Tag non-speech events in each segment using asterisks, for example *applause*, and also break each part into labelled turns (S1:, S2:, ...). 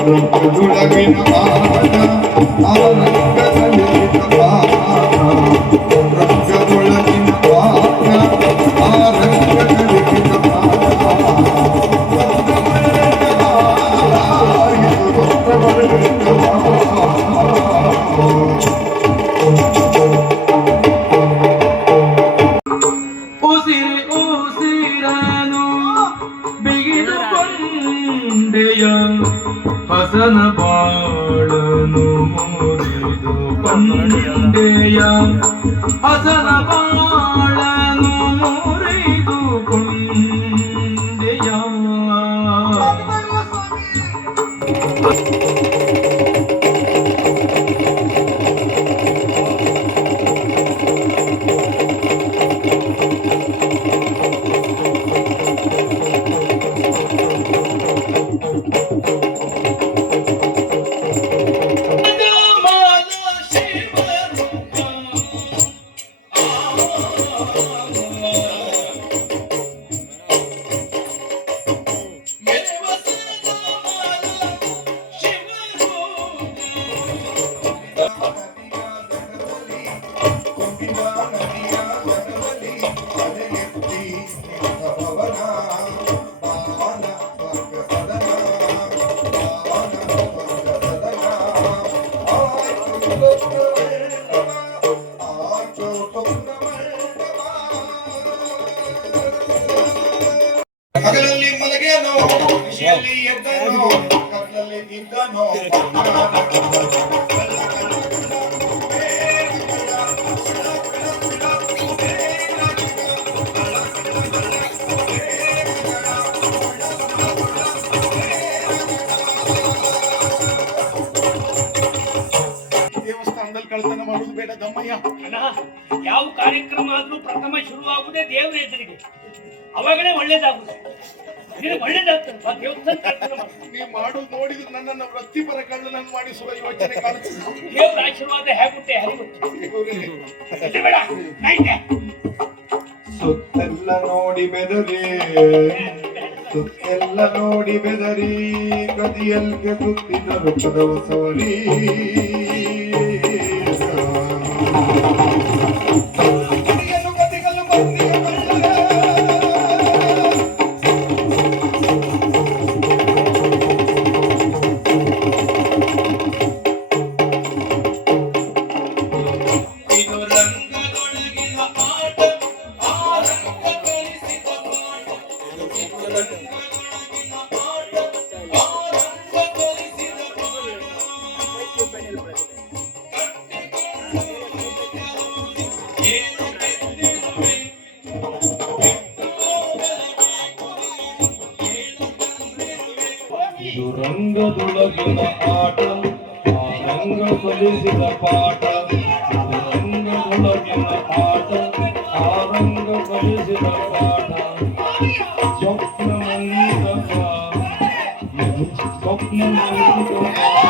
S1: I'm
S2: gonna do that in the morning. గుండెయం అసల బాళను మురిదు గుండెయం ಹಗಲಲ್ಲಿ ಮಲಗೆನೋ ಕೃಷಿಯಲ್ಲಿ ಎದ್ದನೋ ಕತ್ತಲಲ್ಲಿ ಇದ್ದನೋ ದೇವಸ್ಥಾನದಲ್ಲಿ ಕಳ್ತನ ಮಾಡುದು ಬೇಡ ದಮ್ಮಯ್ಯ.
S3: ಅಣ್ಣ ಯಾವ ಕಾರ್ಯಕ್ರಮ ಆದ್ರೂ ಪ್ರಥಮ ಶುರುವಾಗುವುದೇ ದೇವರ ಎದುರಿಗೆ. ಅವಾಗಲೇ ಒಳ್ಳೇದಾಗುತ್ತೆ ನಿನಗೆ ಒಳ್ಳೇದಾಗ್ತದೆ. ಆ ದೇವಸ್ಥಾನ ಕಳ್ತನ ಮಾಡು.
S1: ನೀ ಮಾಡುದು ನೋಡಿದ್ರೆ ನನ್ನನ್ನು ವೃತ್ತಿಪರ ಕಳ್ಳನನ್ನು ಮಾಡಿಸುವ ಯೋಚನೆ ಕಾಣುತ್ತದೆ
S3: ದೇವರ ಆಶೀರ್ವಾದ ಹೇಗುಂಟೆ ಹರಿಗುಂಟೆ ಬೇಡ ನೈತೆ
S1: ಸುತ್ತೆಲ್ಲ ನೋಡಿ ಬೆದರಿ ಸುತ್ತೆಲ್ಲ ನೋಡಿ ಬೆದರಿ ಕದಿಯಲ್ಲಿ ಸುತ್ತಿದರು ಪದವ ಸವರಿ Thank *laughs* you. రంగదులగిన ఆట ఆ రంగ
S3: సొలిసిన పాట రంగదులగిన ఆట ఆ రంగ సొలిసిన పాట స్వప్నమంతక స్వప్నమంతక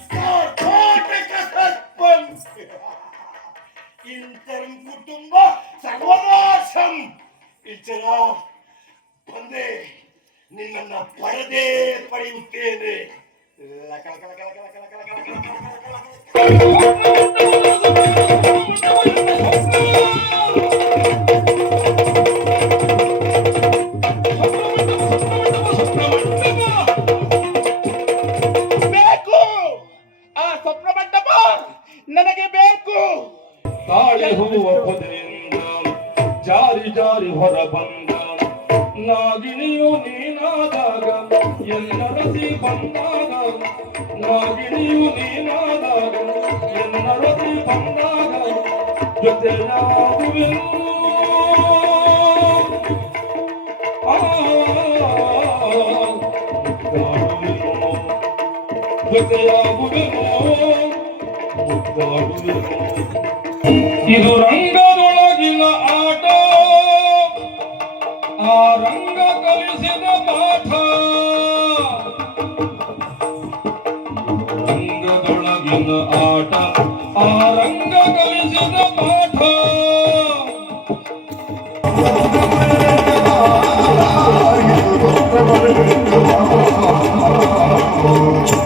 S3: ಇಂತರಂ ಕುಟುಂಬ ಸರ್ವನಾಶಂ ಇಲ್ಲ ಬಂದೆ ನಿನ್ನನ್ನು ಪಡೆದೇ ಪಡೆಯುತ್ತೇನೆ
S4: ಕಳ ಕಳ
S2: ಕಳ ಕಳ ಕಳ ಕಳ ಕಳ ಕಳ ಹೊರಬಂದ
S1: ನಾಗಿಣಿಯು ನೀನಾದಾಗ ಎಲ್ಲರಸಿ ಬಂದಾಗ ನಾಗಿಣಿಯು ನೀನಾದಾಗ ಎಲ್ಲರಸಿ ಬಂದಾಗ ಜೊತೆಯಾಗುವೆ ಜೊತೆಯಾಗುವೆ ಮುದ್ದಾಡುವೆ ಇದು ರಂಗದ ರಂಗದೊಳಗಿನ ಆಟ ಆ ರಂಗ ಕಲಿಸಿದ ಪಾಠ
S5: 아,